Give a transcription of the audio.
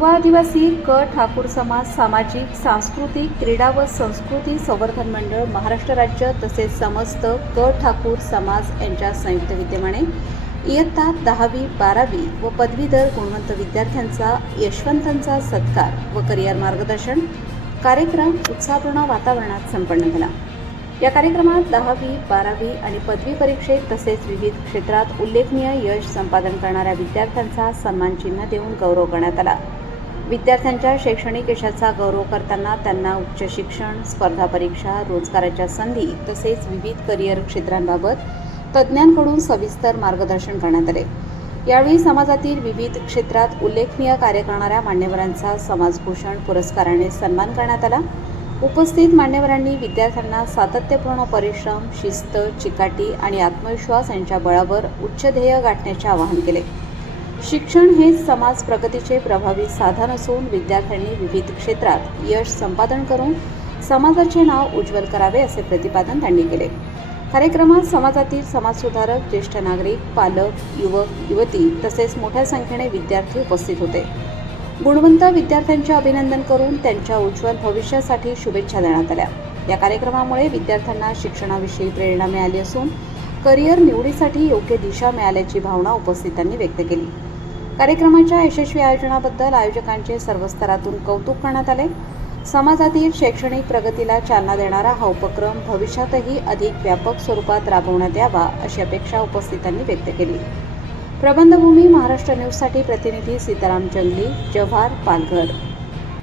युवा आदिवासी क ठाकूर समाज सामाजिक सांस्कृतिक क्रीडा व संस्कृती संवर्धन मंडळ महाराष्ट्र राज्य तसेच समस्त क ठाकूर समाज यांच्या संयुक्त विद्यमाने इयत्ता 10वी 12वी व पदवीधर गुणवंत विद्यार्थ्यांचा यशवंतांचा सत्कार व करिअर मार्गदर्शन कार्यक्रम उत्साहपूर्ण वातावरणात संपन्न झाला। या कार्यक्रमात 10वी 12वी आणि पदवी परीक्षेत तसेच विविध क्षेत्रात उल्लेखनीय यश संपादन करणाऱ्या विद्यार्थ्यांचा सन्मान चिन्ह देऊन गौरव करण्यात आला। विद्यार्थ्यांच्या शैक्षणिक यशाचा गौरव करताना त्यांना उच्च शिक्षण, स्पर्धा परीक्षा, रोजगाराच्या संधी तसेच विविध करिअर क्षेत्रांबाबत तज्ज्ञांकडून सविस्तर मार्गदर्शन करण्यात आले। यावेळी समाजातील विविध क्षेत्रात उल्लेखनीय कार्य करणाऱ्या मान्यवरांचा समाजभूषण पुरस्काराने सन्मान करण्यात आला। उपस्थित मान्यवरांनी विद्यार्थ्यांना सातत्यपूर्ण परिश्रम, शिस्त, चिकाटी आणि आत्मविश्वास यांच्या बळावर उच्च ध्येय गाठण्याचे आवाहन केले। शिक्षण हे समाज प्रगतीचे प्रभावी साधन असून विद्यार्थ्यांनी विविध क्षेत्रात यश संपादन करून समाजाचे नाव उज्ज्वल करावे असे प्रतिपादन त्यांनी केले। कार्यक्रमात समाजातील समाजसुधारक, ज्येष्ठ नागरिक, पालक, युवक, युवती तसेच मोठ्या संख्येने विद्यार्थी उपस्थित होते। गुणवंत विद्यार्थ्यांचे अभिनंदन करून त्यांच्या उज्ज्वल भविष्यासाठी शुभेच्छा देण्यात आल्या। या कार्यक्रमामुळे विद्यार्थ्यांना शिक्षणाविषयी प्रेरणा मिळाली असून करिअर निवडीसाठी योग्य दिशा मिळाल्याची भावना उपस्थितांनी व्यक्त केली। कार्यक्रमाच्या यशस्वी आयोजनाबद्दल आयोजकांचे सर्व स्तरातून कौतुक करण्यात आले। समाजातील शैक्षणिक प्रगतीला चालना देणारा हा उपक्रम भविष्यातही अधिक व्यापक स्वरूपात राबवण्यात यावा अशी अपेक्षा उपस्थितांनी व्यक्त केली। प्रबंधभूमी महाराष्ट्र न्यूजसाठी प्रतिनिधी सीताराम जंगली, जव्हार, पालघर।